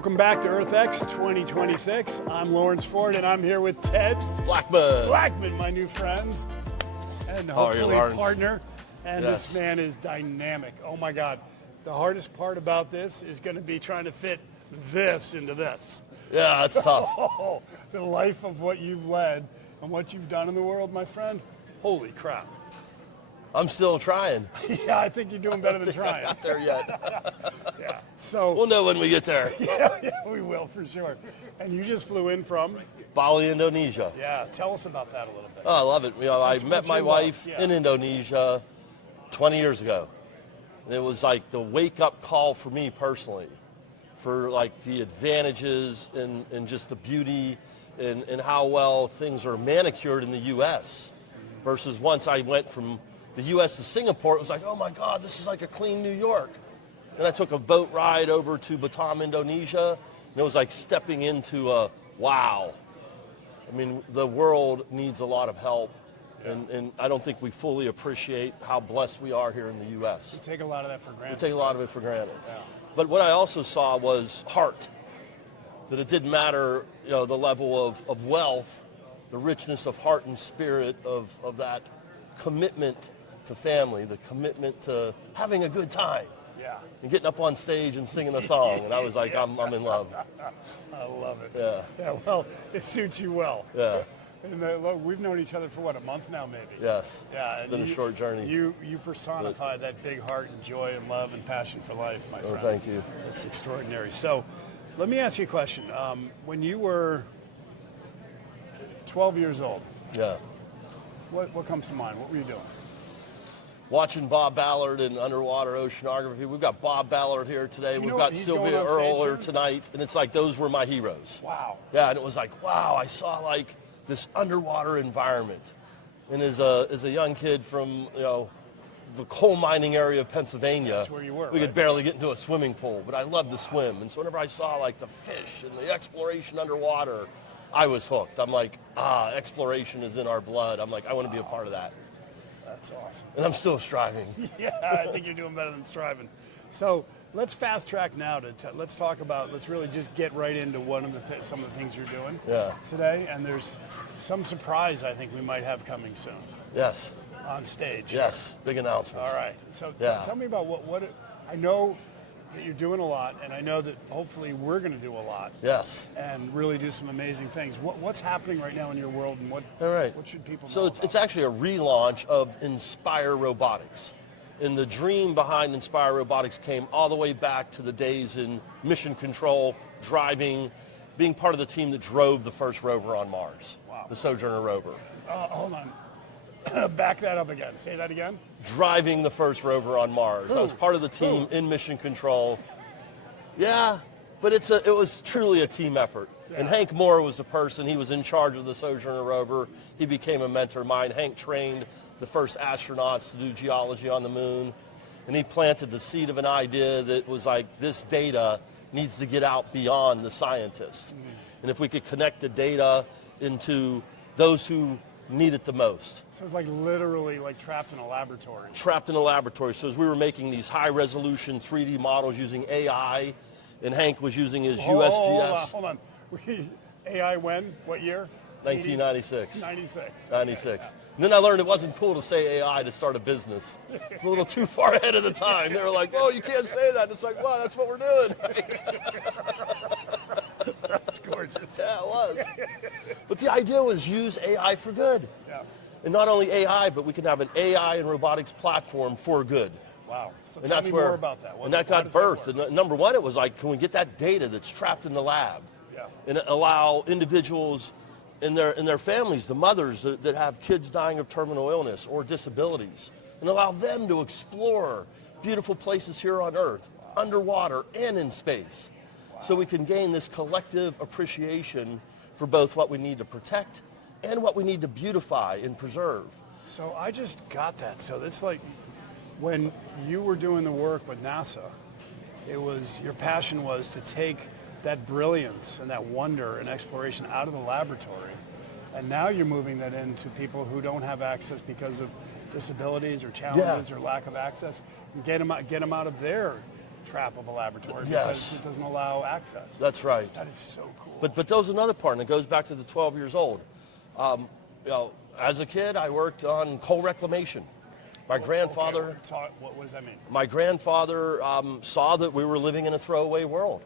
Welcome back to EarthX 2026. I'm Lawrence Ford, and I'm here with Ted Blackmon, my new friend, and How are you, hopefully Lawrence? partner. And Yes. this man is dynamic. Oh my God. The hardest part about this is going to be trying to fit this into this. Yeah, it's tough. Oh, the life of what you've led and what you've done in the world, my friend. Holy crap. I'm still trying. Yeah, I think you're doing better than trying. Not there yet. Yeah. So We'll know when we get there. yeah, we will for sure. And you just flew in from, Bali, Indonesia. yeah, tell us about that a little bit. Oh, I love it. You know, I What's met my your love? wife Yeah. in Indonesia 20 years ago. And it was like the wake-up call for me personally, for like the advantages and just the beauty and how well things are manicured in the U.S. versus once I went from the U.S. to Singapore, it was like, oh my God, this is like a clean New York. And I took a boat ride over to Batam, Indonesia, and it was like stepping into a wow. I mean, the world needs a lot of help, and I don't think we fully appreciate how blessed we are here in the U.S. We take a lot of that for We granted. take a lot of it for granted. Yeah. But what I also saw was heart, that it didn't matter, you know, the level of wealth, the richness of heart and spirit of that commitment to family, the commitment to having a good time. Yeah. And getting up on stage and singing a song, and I was like, I'm in love. I love it. Yeah. Yeah, well, it suits you well. Yeah. And look, we've known each other for what, a month now, maybe? Yes. Yeah. It's And been a short journey. You personify that big heart and joy and love and passion for life, my friend. thank you. It's extraordinary. So, let me ask you a question. When you were 12 years old, Yeah. what comes to mind? What were you doing? Watching Bob Ballard in underwater oceanography. We've got Bob Ballard here today. Do you We've know got he's Sylvia going on stage Earle here soon? tonight, and it's like those were my heroes. Wow. Yeah, and it was like, wow, I saw like this underwater environment. And as a young kid from, you know, the coal mining area of Pennsylvania, That's where you were, we right? could barely get into a swimming pool, but I loved to swim. And so whenever I saw like the fish and the exploration underwater, I was hooked. I'm like, exploration is in our blood. I'm like, I want to be a part of that. That's awesome. And I'm still striving. Yeah, I think you're doing better than striving. So let's fast track now let's talk about, let's really just get right into some of the things you're doing today. And there's some surprise I think we might have coming soon Yes. on stage. Yes. Big announcement. All right. So Yeah. tell me about what I know that you're doing a lot, and I know that hopefully we're going to do a lot Yes. and really do some amazing things. What's happening right now in your world, and what should people know So about? it's actually a relaunch of Inspire Robotics. And the dream behind Inspire Robotics came all the way back to the days in mission control, driving, being part of the team that drove the first rover on Mars, Wow. the Sojourner rover. Hold on. Back that up again. Say that again. Driving the first rover on Mars. I was part of the team in mission control. Yeah, but it was truly a team effort. And Hank Moore was the person, he was in charge of the Sojourner rover. He became a mentor of mine. Hank trained the first astronauts to do geology on the moon. And he planted the seed of an idea that was like, this data needs to get out beyond the scientists. And if we could connect the data into those who need it the most. So it's like literally like trapped in a laboratory. Trapped in a laboratory. So as we were making these high resolution 3D models using AI, and Hank was using his USGS. Hold on. AI when? What year? 1996. 96. 96. And then I learned it wasn't cool to say AI to start a business. It's a little too far ahead of the time. They were like, oh, you can't say that. It's like, wow, that's what we're doing. That's gorgeous. Yeah, it was. But the idea was use AI for good. Yeah. And not only AI, but we can have an AI and robotics platform for good. Wow. So And tell that's me where, more about that. and that How got does that birthed. work? And number one, it was like, can we get that data that's trapped in the lab, Yeah. and allow individuals and their families, the mothers that have kids dying of terminal illness or disabilities, and allow them to explore beautiful places here on Earth, underwater and in space, so we can gain this collective appreciation for both what we need to protect and what we need to beautify and preserve. So I just got that. So it's like when you were doing the work with NASA, your passion was to take that brilliance and that wonder and exploration out of the laboratory, and now you're moving that into people who don't have access because of disabilities or challenges or lack of access, and get them out of there trap of a laboratory Yes. because it doesn't allow access. That's right. That is so cool. But there's another part, and it goes back to the 12 years old. As a kid, I worked on coal reclamation. My grandfather. Okay, what does that mean? My grandfather saw that we were living in a throwaway world,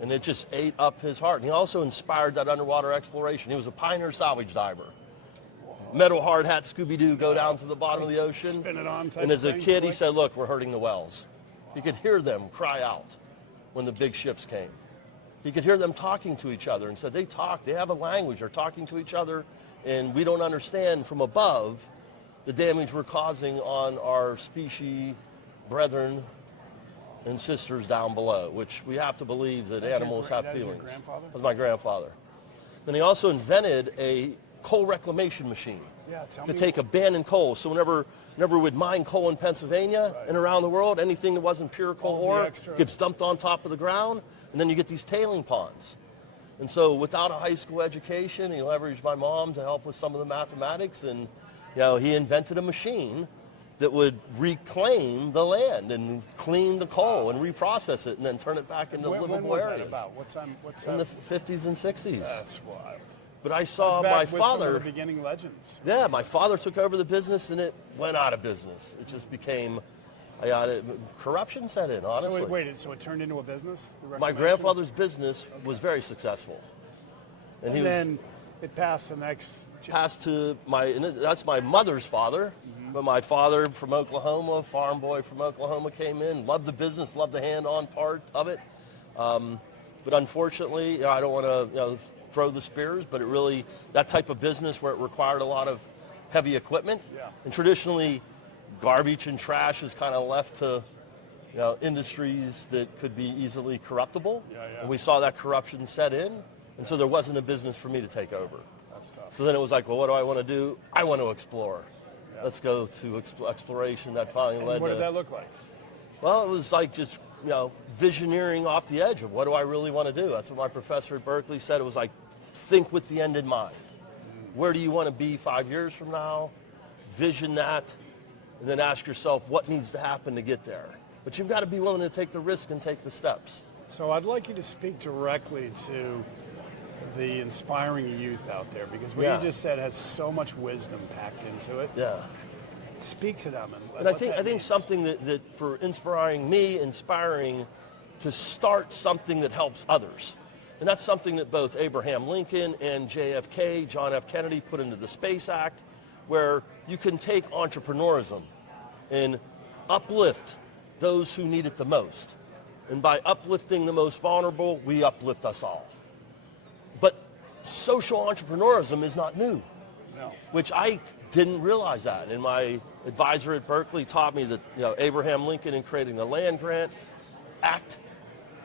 and it just ate up his heart. And he also inspired that underwater exploration. He was a pioneer salvage diver. Metal hard hat, Scooby-Doo, go down to the bottom of the ocean. Spin it on type And as a thing, kid, he click. said, look, we're hurting the whales. He could hear them cry out when the big ships came. He could hear them talking to each other and said, they talk, they have a language, they're talking to each other, and we don't understand from above the damage we're causing on our species, brethren, and sisters down below, which we have to believe that animals have that is your feelings. grandfather? That was my grandfather. Then he also invented a coal reclamation machine Tell to me take abandoned coal. So whenever we'd mine coal in Pennsylvania and around the world, anything that wasn't pure coal All the ore extra- gets dumped on top of the ground, and then you get these tailing ponds. And so without a high school education, he leveraged my mom to help with some of the mathematics, and he invented a machine that would reclaim the land and clean the coal and reprocess it and then turn it back into when livable was areas. that about? What time? What's In the 50s and 60s. That's wild. But I saw Back my with some father. of the beginning legends. Yeah, my father took over the business and it went out of business. It just became, corruption set in, honestly. So it turned into a business? The My reclamation? grandfather's business was very successful. And he was then it passed the next. passed to that's my mother's father, but my father from Oklahoma, farm boy from Oklahoma, came in, loved the business, loved the hand-on part of it. But unfortunately, I don't want to throw the spears, but that type of business where it required a lot of heavy equipment, and traditionally garbage and trash is kind of left to industries that could be easily corruptible. And we saw that corruption set in, and so there wasn't a business for me to take over. That's tough. So then it was like, well, what do I want to do? I want to explore. Let's go to exploration. That finally led What to. did that look like? Well, it was like just visioneering off the edge of what do I really want to do. That's what my professor at Berkeley said. It was like, think with the end in mind. Where do you want to be 5 years from now? Vision that, and then ask yourself what needs to happen to get there. But you've got to be willing to take the risk and take the steps. So I'd like you to speak directly to the inspiring youth out there, because what you just said has so much wisdom packed into it. Yeah. Speak to them. And I think something that for inspiring to start something that helps others. And that's something that both Abraham Lincoln and JFK, John F. Kennedy, put into the Space Act, where you can take entrepreneurism and uplift those who need it the most. And by uplifting the most vulnerable, we uplift us all. But social entrepreneurism is not new, which I didn't realize that. And my advisor at Berkeley taught me that Abraham Lincoln in creating the Land Grant Act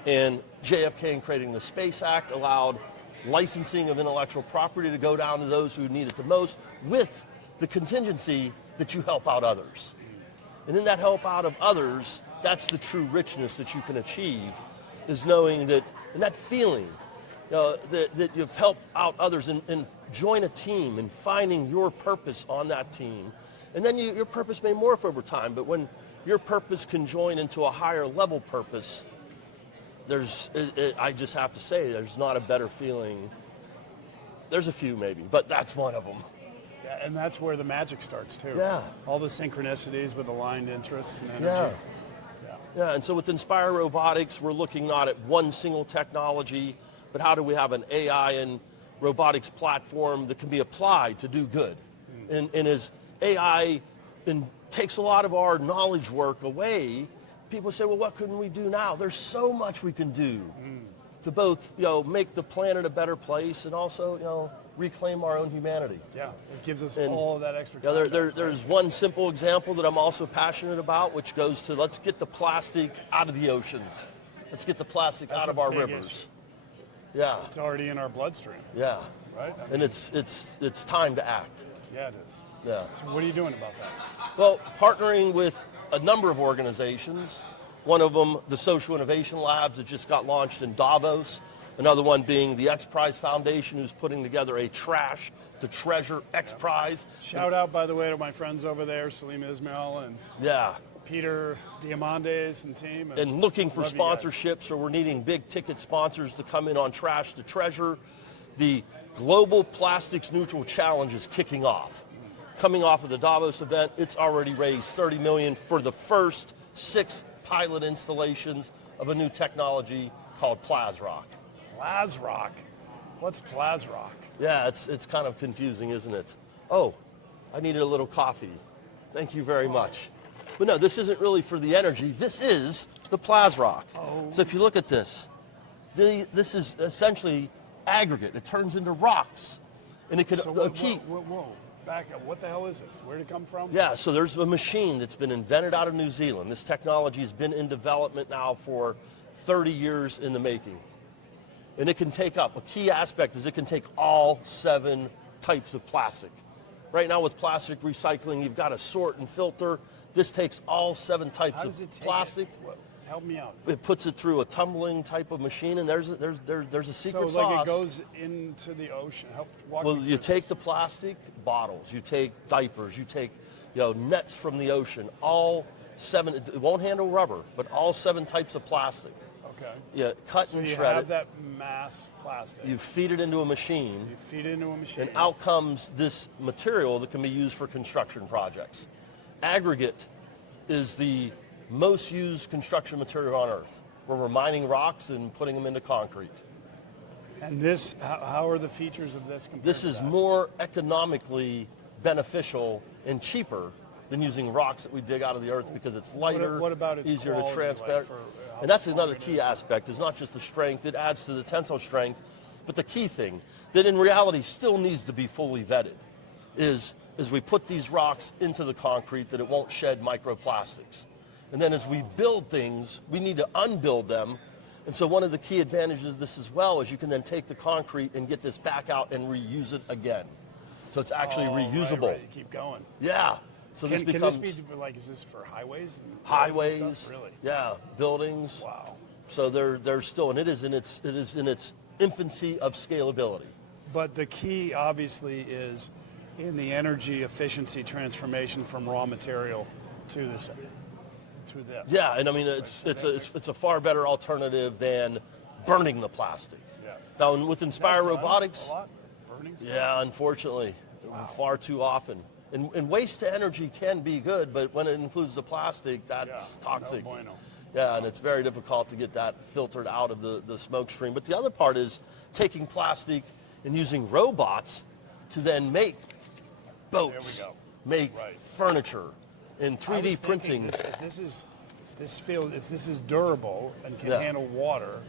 and JFK in creating the Space Act allowed licensing of intellectual property to go down to those who need it the most, with the contingency that you help out others. And in that help out of others, that's the true richness that you can achieve, is knowing that, and that feeling, that you've helped out others and join a team and finding your purpose on that team. And then your purpose may morph over time, but when your purpose can join into a higher level purpose, I just have to say, there's not a better feeling. There's a few maybe, but that's one of them. Yeah, and that's where the magic starts too. Yeah. All the synchronicities with aligned interests and energy. Yeah, and so with Inspire Robotics, we're looking not at one single technology, but how do we have an AI and robotics platform that can be applied to do good. And as AI takes a lot of our knowledge work away, people say, well, what can we do now? There's so much we can do to both, make the planet a better place and also, reclaim our own humanity. Yeah, it gives us all of that extra time. There's one simple example that I'm also passionate about, which goes to let's get the plastic out of the oceans. Let's get the plastic out of our rivers. Issue. Yeah. It's already in our bloodstream. Yeah. Right? And it's time to act. Yeah, it is. Yeah. So what are you doing about that? Well, partnering with a number of organizations, one of them, the Social Innovation Labs that just got launched in Davos, another one being the X Prize Foundation, who's putting together a Trash to Treasure X Prize. Shout out, by the way, to my friends over there, Salim Ismail and Peter Diamandis and team. And looking for love you guys. sponsorships, or we're needing big ticket sponsors to come in on Trash to Treasure. The Global Plastics Neutral Challenge is kicking off. Coming off of the Davos event, it's already raised $30 million for the first 6 pilot installations of a new technology called Plasrock. Plasrock. What's Plasrock? Yeah, it's kind of confusing, isn't it? Oh, I needed a little coffee. Thank you very much. But no, this isn't really for the energy. This is the Plasrock. Oh. So if you look at this, this is essentially aggregate. It turns into rocks. And it can, So whoa, back up. What the hell is this? Where did it come from? Yeah, so there's a machine that's been invented out of New Zealand. This technology has been in development now for 30 years in the making. And it can take up, a key aspect is it can take all 7 types of plastic. Right now with plastic recycling, you've got to sort and filter. This takes all 7 types How of does it take plastic. Help me out. It puts it through a tumbling type of machine, and there's a secret So sauce. like it goes into the ocean. Walk Well, me you through take this. the plastic bottles, you take diapers, you take nets from the ocean, all 7, it won't handle rubber, but all 7 types of plastic. Okay. You cut So and you shred have it, that mass plastic. you feed it into a machine, You feed it into a machine. and out comes this material that can be used for construction projects. Aggregate is the most used construction material on Earth, where we're mining rocks and putting them into concrete. And this, how are the features of this compared This to is that? more economically beneficial and cheaper than using rocks that we dig out of the earth, because it's lighter, what about its easier quality, to transport. like for how And that's strong another it key is? aspect, is not just the strength, it adds to the tensile strength, but the key thing that in reality still needs to be fully vetted is we put these rocks into the concrete that it won't shed microplastics. And then as we build things, we need to unbuild them. And so one of the key advantages of this as well is you can then take the concrete and get this back out and reuse it again. So it's actually reusable. Right. You keep going. Yeah. So Can this becomes this be like? Is this for highways? And highways, and stuff? Really? yeah, buildings. Wow. So they're still, and it is in its infancy of scalability. But the key, obviously, is in the energy efficiency transformation from raw material to this. Yeah, and I mean it's a far better alternative than burning the plastic. Yeah. Now with Inspire That does Robotics, a lot. Burning stuff. yeah, unfortunately, far too often. And waste to energy can be good, but when it includes the plastic, that's toxic. No bueno. Yeah, and it's very difficult to get that filtered out of the smoke stream. But the other part is taking plastic and using robots to then make boats, There we go. make furniture, and I was 3D thinking printing. If this is durable and can handle water,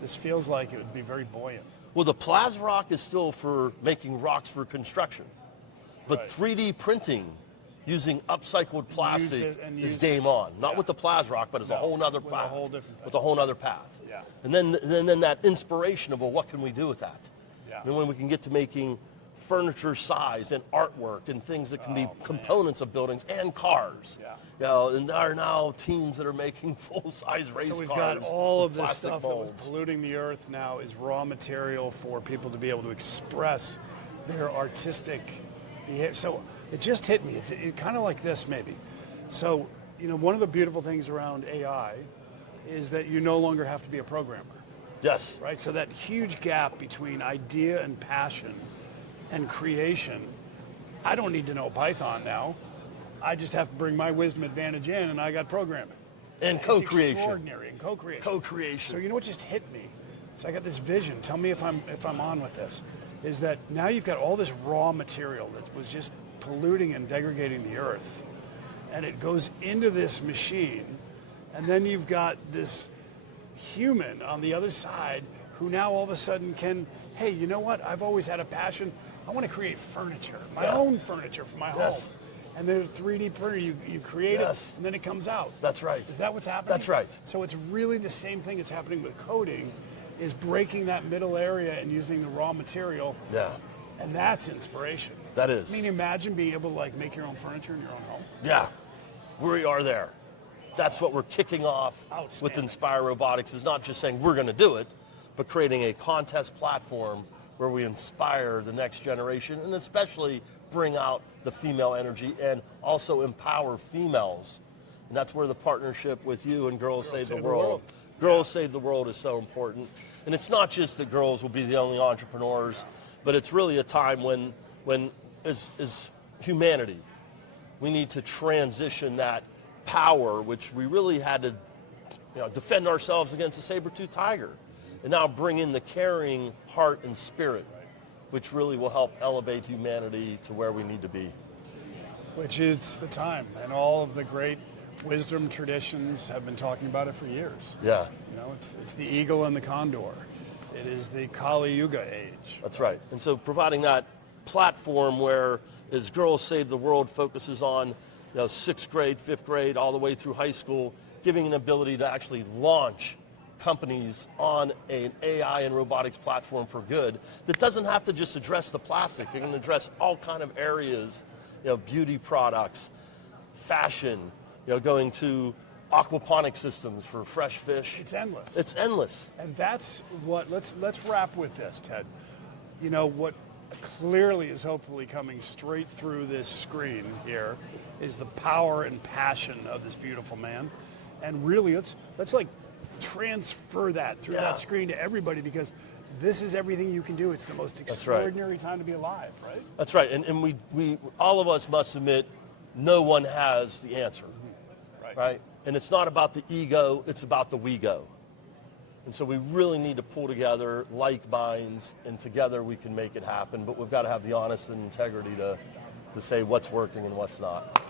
this feels like it would be very buoyant. Well, the Plasrock is still for making rocks for construction, but 3D printing using upcycled plastic is game on. Not with the Plasrock, but as a whole nother path. With a whole nother path. Yeah. And then that inspiration of, well, what can we do with that? Yeah. And when we can get to making furniture size and artwork and things that can be components of buildings and cars. Yeah. And there are now teams that are making full-size race cars. So we've got all of with this plastic stuff molds. that was polluting the earth now is raw material for people to be able to express their artistic behavior. So it just hit me. It's kind of like this maybe. So, one of the beautiful things around AI is that you no longer have to be a programmer. Yes. Right? So that huge gap between idea and passion and creation, I don't need to know Python now. I just have to bring my wisdom advantage in, and I got programming. And It's co-creation. extraordinary, and co-creation. Co-creation. So you know what just hit me? So I got this vision. Tell me if I'm on with this. Is that now you've got all this raw material that was just polluting and degrading the earth, and it goes into this machine, and then you've got this human on the other side who now all of a sudden can, hey, you know what? I've always had a passion. I want to create furniture, my own furniture for my home. And there's 3D printer, you create it, and then it comes out. That's right. Is that what's happening? That's right. So it's really the same thing that's happening with coding, is breaking that middle area and using the raw material. Yeah. And that's inspiration. That is. I mean, imagine being able to make your own furniture in your own home. Yeah. We are there. That's what we're kicking off with Outstanding. Inspire Robotics, is not just saying we're going to do it, but creating a contest platform where we inspire the next generation, and especially bring out the female energy and also empower females And that's where the partnership with you and Girls Save the Save the World. World. Girls Save the World is so important. And it's not just that girls will be the only entrepreneurs, but it's really a time when as humanity, we need to transition that power, which we really had to defend ourselves against a saber-toothed tiger, and now bring in the caring heart and spirit, which really will help elevate humanity to where we need to be. Which is the time, and all of the great wisdom traditions have been talking about it for years. Yeah. It's the eagle and the condor. It is the Kali Yuga age. That's right. And so providing that platform where, as Girls Save the World focuses on 6th grade, 5th grade, all the way through high school, giving an ability to actually launch companies on an AI and robotics platform for good that doesn't have to just address the plastic. It can address all kind of areas, beauty products, fashion, going to aquaponic systems for fresh fish. It's endless. It's endless. And that's what, let's wrap with this, Ted. What clearly is hopefully coming straight through this screen here is the power and passion of this beautiful man. And really, let's like transfer that through that screen to everybody, because this is everything you can do. It's the most extraordinary time to be alive, right? That's right. And we all of us must admit, no one has the answer, right? And it's not about the ego, it's about the wego. And so we really need to pull together like minds, and together we can make it happen. But we've got to have the honesty and integrity to say what's working and what's not.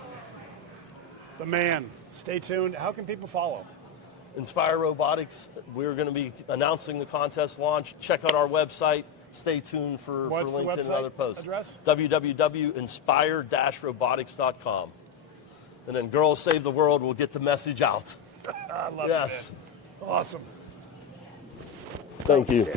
The man. Stay tuned. How can people follow? Inspire Robotics. We're going to be announcing the contest launch. Check out our website. Stay tuned for LinkedIn and other posts. Address? www.inspire-robotics.com. And then Girls Save the World will get the message out. I love it. Yes. Man. Awesome. Thank you.